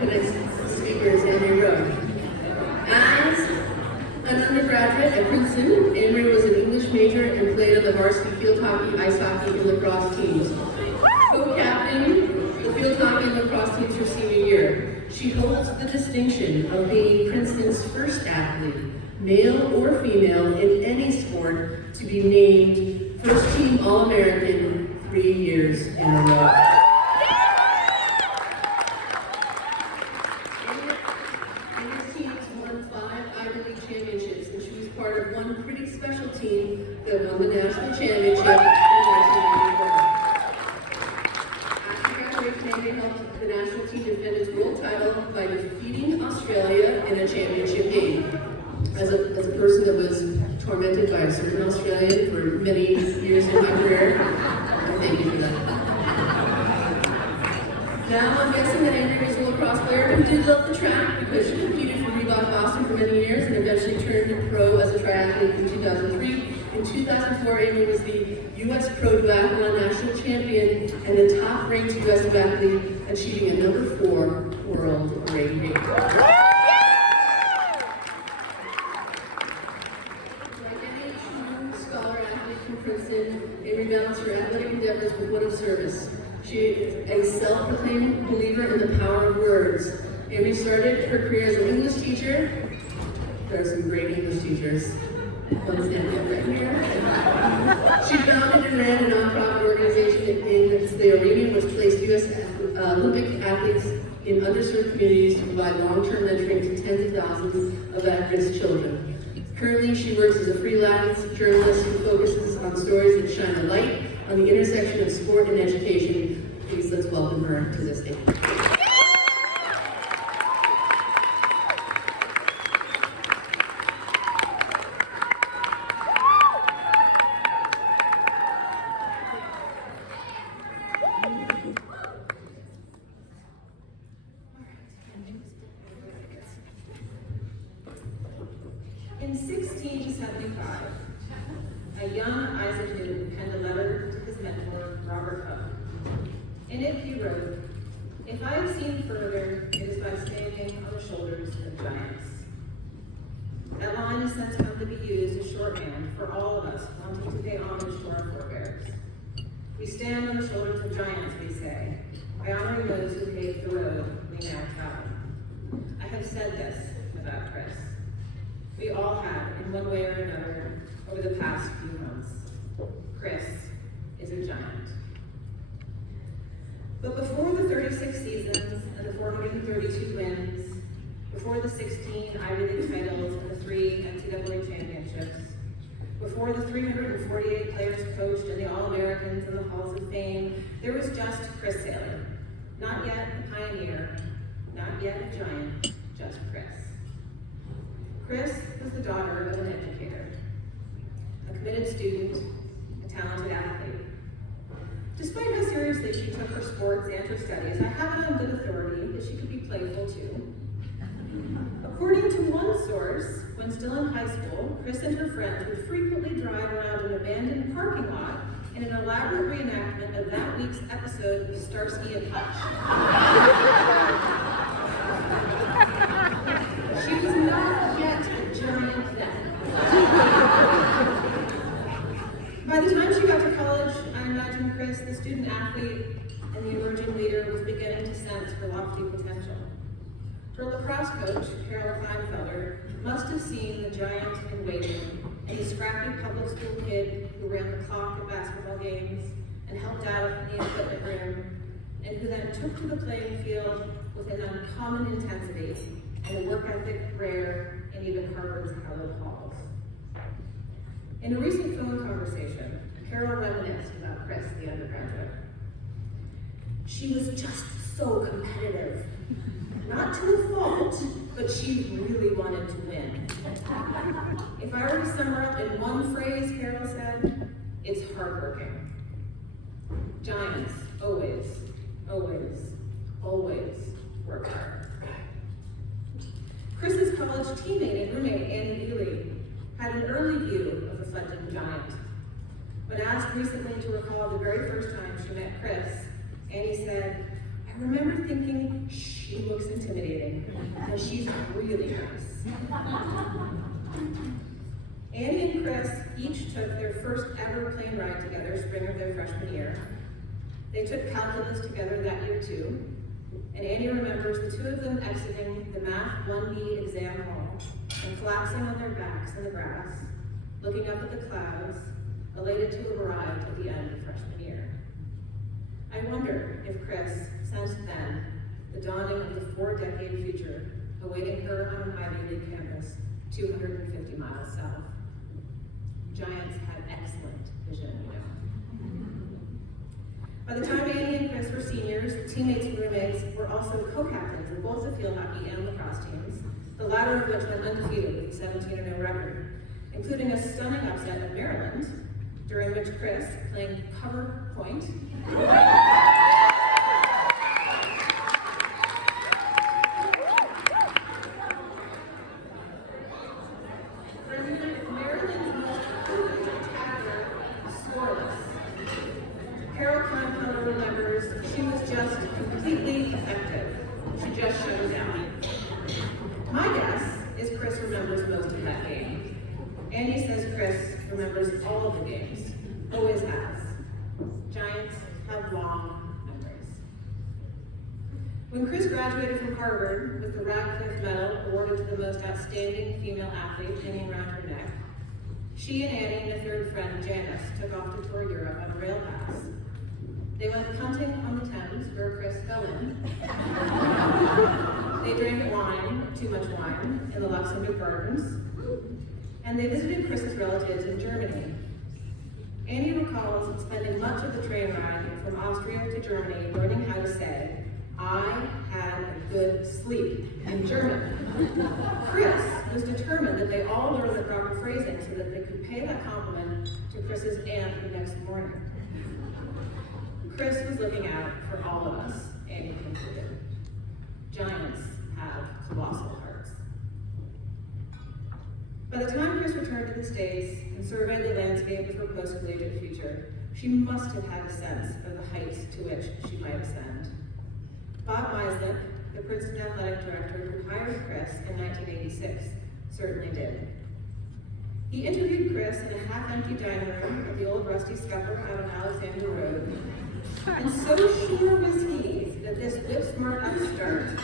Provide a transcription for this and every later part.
Tonight's speaker is Amory Rowe. As an undergraduate at Princeton, Amory was an English major and played on the varsity field hockey, ice hockey, and lacrosse teams. Co-captaining the field hockey and lacrosse teams her senior year. She holds the distinction of being Princeton's first athlete, male or female, in any sport to be named first team All-American 3 years in a row. Amy's teams won 5 Ivy League championships, and she was part of one pretty special team that won the national championship in 1994. After graduation, Amy helped the national team defend its world title by defeating Australia in a championship game. As a person that was tormented by a certain Australian for many years in my career, I thank you for that. Now I'm guessing that Amy was a lacrosse player who did love the track because she competed for Reebok Boston for many years and eventually turned pro as a triathlete in 2003. In 2004, Amy was the U.S. Pro Duathlon National Champion and the top-ranked U.S. athlete, achieving a number 4 world ranking. Princeton, Amory balanced her athletic endeavors with one of service. She is a self-proclaimed believer in the power of words. Amory started her career as an English teacher. There are some great English teachers. One standing up right here. She founded and ran a nonprofit organization in the arena which placed U.S. Olympic athletes in underserved communities to provide long-term mentoring to tens of thousands of at-risk children. Currently, she works as a freelance journalist who focuses on stories that shine a light on the intersection of sport and education. Please let's welcome her to the stage. In 1675, a young Isaac Newton penned a letter to his mentor, Robert Hooke. In it he wrote, "If I have seen further, it is by standing on the shoulders of giants." That line is sentimentally to be used as shorthand for all of us wanting to pay homage to our forebears. We stand on the shoulders of giants, we say, by honoring those who paved the road we now travel. I have said this about Chris. We all have, in one way or another, over the past few months. Chris is a giant. But before the 36 seasons and the 432 wins, before the 16 Ivy League titles and the 3 NCAA championships, before the 348 players coached and the All-Americans and the Halls of Fame, there was just Chris Salem. Not yet a pioneer, not yet a giant, just Chris. Chris was the daughter of an educator, a committed student, a talented athlete. Despite how seriously she took her sports and her studies, I have it on good authority that she could be playful too. According to one source, when still in high school, Chris and her friends would frequently drive around an abandoned parking lot in an elaborate reenactment of that week's episode of Starsky and Hutch. She was not yet a giant then. By the time she got to college, I imagine Chris, the student athlete and the emerging leader, was beginning to sense her lofty potential. Her lacrosse coach, Carol Kleinfelder, must have seen the giant in waiting and the scrappy public school kid who ran the clock at basketball games and helped out in the equipment room, and who then took to the playing field with an uncommon intensity and a work ethic rare in even Harvard's hallowed halls. In a recent phone conversation, Carol reminisced about Chris, the undergraduate. She was just so competitive. Not to a fault, but she really wanted to win. If I were to sum her up in one phrase, Carol said, it's hardworking. Giants always, always, always work hard. Chris's college teammate and roommate, Annie Ely, had an early view of the fledgling giant. When asked recently to recall the very first time she met Chris, Annie said, "I remember thinking, she looks intimidating, and she's really nice. Annie and Chris each took their first ever plane ride together spring of their freshman year. They took calculus together that year too, and Annie remembers the two of them exiting the Math 1B exam hall and collapsing on their backs in the grass, looking up at the clouds, elated to have arrived at the end of freshman year. I wonder if Chris sensed then the dawning of the 4-decade future awaiting her on an Ivy League campus 250 miles south. Giants had excellent vision, you know. By the time Annie and Chris were seniors, teammates and roommates were also co-captains of both the field hockey and lacrosse teams, the latter of which went undefeated with a 17-0 record, including a stunning upset of Maryland, during which Chris, playing cover point, Annie says Chris remembers all of the games, always has. Giants have long memories. When Chris graduated from Harvard with the Radcliffe Medal awarded to the most outstanding female athlete hanging around her neck, she and Annie and a third friend, Janice, took off to tour Europe on a rail pass. They went punting on the Thames, where Chris fell in. They drank wine, too much wine, in the Luxembourg Gardens. And they visited Chris's relatives in Germany. Annie recalls spending much of the train ride from Austria to Germany learning how to say, "I had a good sleep," in German. Chris was determined that they all learn the proper phrasing so that they could pay that compliment to Chris's aunt the next morning. Chris was looking out for all of us, Annie concluded. Giants have colossal hearts. By the time Chris returned to the States and surveyed the landscape of her post-collegiate future, she must have had a sense of the heights to which she might ascend. Bob Meislick, the Princeton athletic director who hired Chris in 1986, certainly did. He interviewed Chris in a half-empty dining room at the old Rusty Scupper out on Alexander Road, and so sure was he that this whip-smart upstart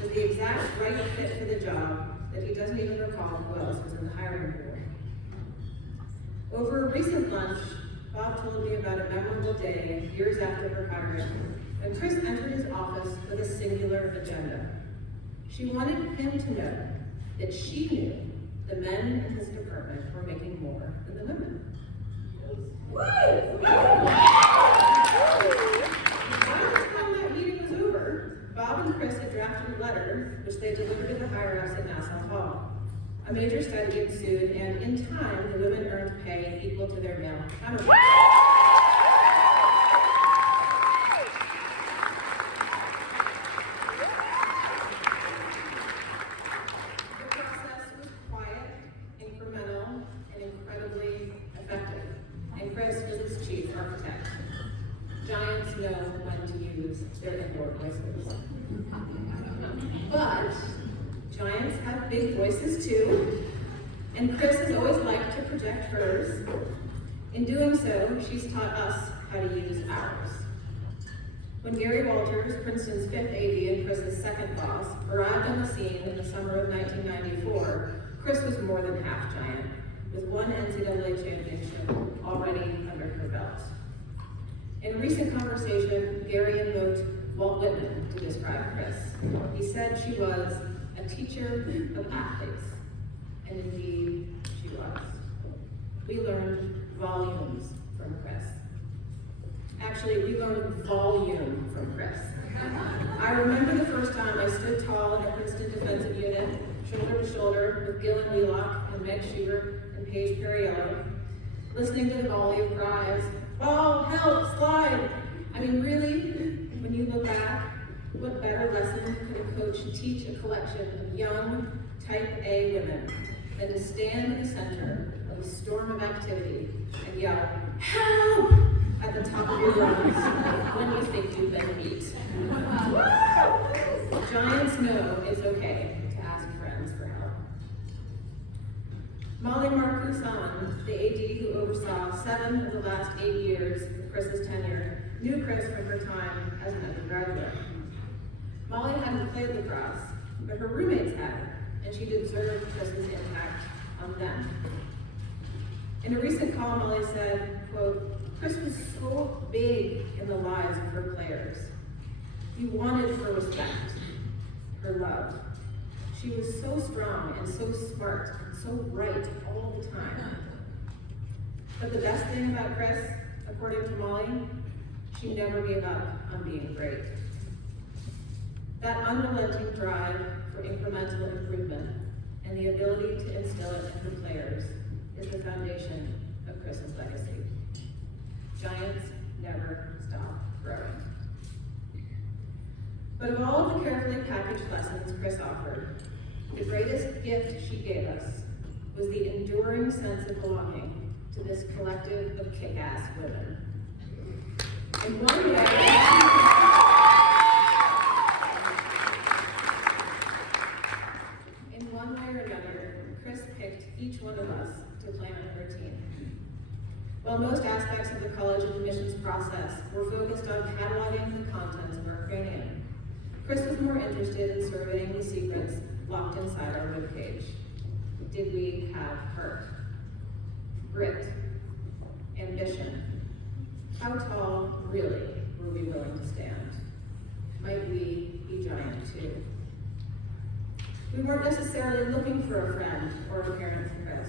was the exact right fit for the job that he doesn't even recall who else was in the hiring board. Over a recent lunch, Bob told me about a memorable day years after her hiring, when Chris entered his office with a singular agenda. She wanted him to know that she knew the men in his department were making more than the women. By the time that meeting was over, Bob and Chris had drafted a letter which they delivered to the higher-ups at Nassau Hall. A major study ensued, and in time, the women earned pay equal to their male counterparts. The process was quiet, incremental, and incredibly effective, and Chris was its chief architect. Giants know when to use their indoor voices. But giants have big voices too, and Chris has always liked to project hers. In doing so, she's taught us how to use ours. When Gary Walters, Princeton's 5th AD and Chris's second boss, arrived on the scene in the summer of 1994, Chris was more than half giant, with one NCAA championship already under her belt. In a recent conversation, Gary invoked Walt Whitman to describe Chris. He said she was a teacher of athletes, and indeed she was. We learned volumes from Chris. Actually, we learned volume from Chris. I remember the first time I stood tall in a Princeton defensive unit, shoulder to shoulder with Gillen Wheelock and Meg Schubert and Paige Perriello, listening to the volley of cries, "Ball, help, slide!" I mean, really, when you look back, what better lesson could a coach teach a collection of young, type A women than to stand in the center of a storm of activity and yell, "Help!" at the top of your lungs when you think you've been beat. Giants know it's okay to ask friends for help. Molly Marcousson, the AD who oversaw 7 of the last 8 years of Chris's tenure, knew Chris from her time as an undergraduate. Molly hadn't played lacrosse, but her roommates had, and she'd observed Chris's impact on them. In a recent call, Molly said, quote, "Chris was so big in the lives of her players. You wanted her respect, her love. She was so strong and so smart and so right all the time. But the best thing about Chris, according to Molly, she never gave up on being great. That unrelenting drive for incremental improvement and the ability to instill it in her players is the foundation of Chris's legacy. Giants never stop growing." But of all the carefully packaged lessons Chris offered, the greatest gift she gave us was the enduring sense of belonging to this collective of kick-ass women. In one way or another, Chris picked each one of us to play on her team. While most aspects of the college admissions process were focused on cataloging the contents of our cranium, Chris was more interested in surveying the secrets locked inside our ribcage. Did we have heart, grit, ambition? How tall, really, were we willing to stand? Might we be giant too? We weren't necessarily looking for a friend or a parent for Chris.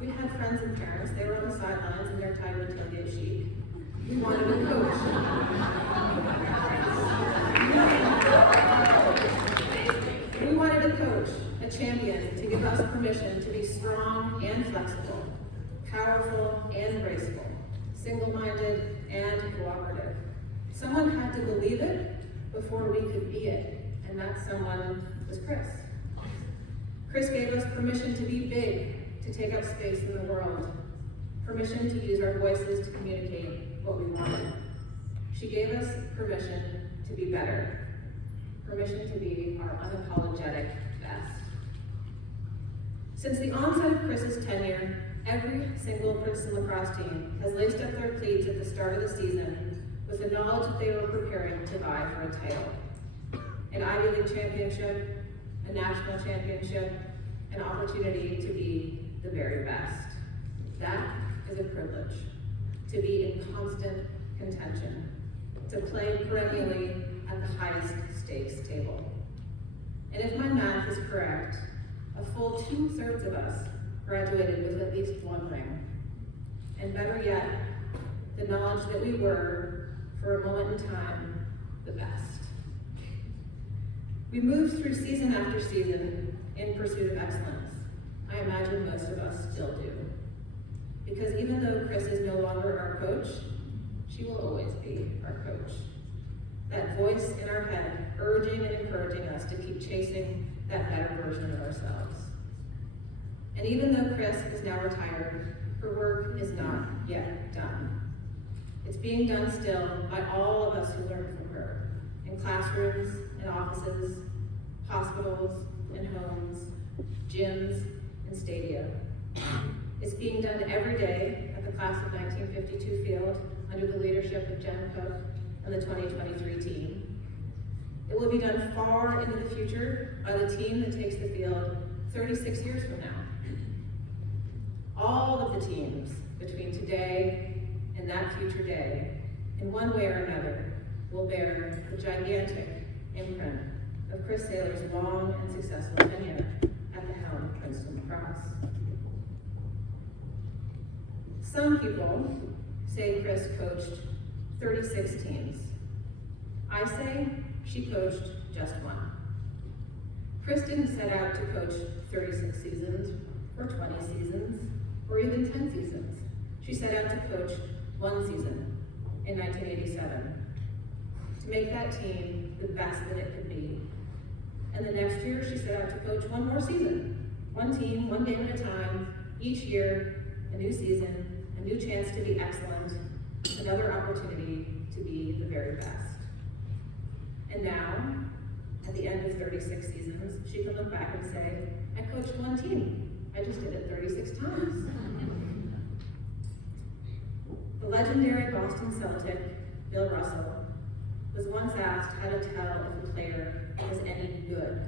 We had friends and parents. They were on the sidelines in their tiger tailgate chic. We wanted a coach. We wanted a coach, a champion, to give us permission to be strong and flexible, powerful and graceful, single-minded and cooperative. Someone had to believe it before we could be it, and that someone was Chris. Chris gave us permission to be big, to take up space in the world, permission to use our voices to communicate what we wanted. She gave us permission to be better, permission to be our unapologetic best. Since the onset of Chris's tenure, every single Princeton lacrosse team has laced up their cleats at the start of the season with the knowledge that they were preparing to vie for a title. An Ivy League championship, a national championship, an opportunity to be the very best. That is a privilege, to be in constant contention, to play perennially at the highest stakes table. And if my math is correct, a full 2/3 of us graduated with at least one ring. And better yet, the knowledge that we were, for a moment in time, the best. We moved through season after season in pursuit of excellence. I imagine most of us still do. Because even though Chris is no longer our coach, she will always be our coach. That voice in our head, urging and encouraging us to keep chasing that better version of ourselves. And even though Chris is now retired, her work is not yet done. It's being done still by all of us who learned from her, in classrooms and offices, hospitals and homes, gyms and stadia. It's being done every day at the class of 1952 field under the leadership of Jen Cook and the 2023 team. It will be done far into the future by the team that takes the field 36 years from now. All of the teams between today and that future day, in one way or another, will bear the gigantic imprint of Chris Saylor's long and successful tenure at the helm of Princeton lacrosse. Some people say Chris coached 36 teams. I say she coached just one. Chris didn't set out to coach 36 seasons, or 20 seasons, or even 10 seasons. She set out to coach one season in 1987, to make that team the best that it could be. And the next year, she set out to coach one more season. One team, one game at a time, each year, a new season, a new chance to be excellent, another opportunity to be the very best. And now, at the end of 36 seasons, she can look back and say, I coached one team. I just did it 36 times. The legendary Boston Celtic, Bill Russell, was once asked how to tell if a player is any good.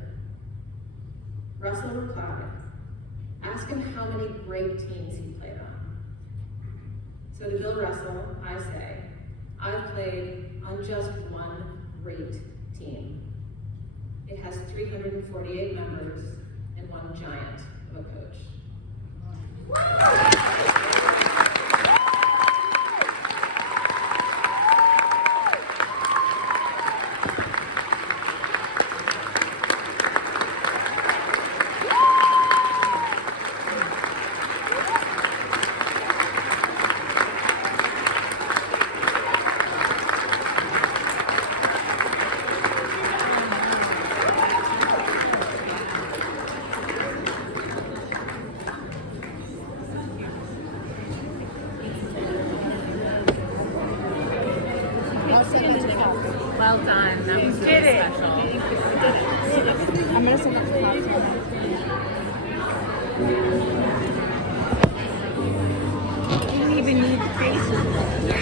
Russell replied, ask him how many great teams he played on. So to Bill Russell, I say, I've played on just one great team. It has 348 members and one giant of a coach. Well done. That was really special. I'm gonna send that to Pops. You didn't even need the faces.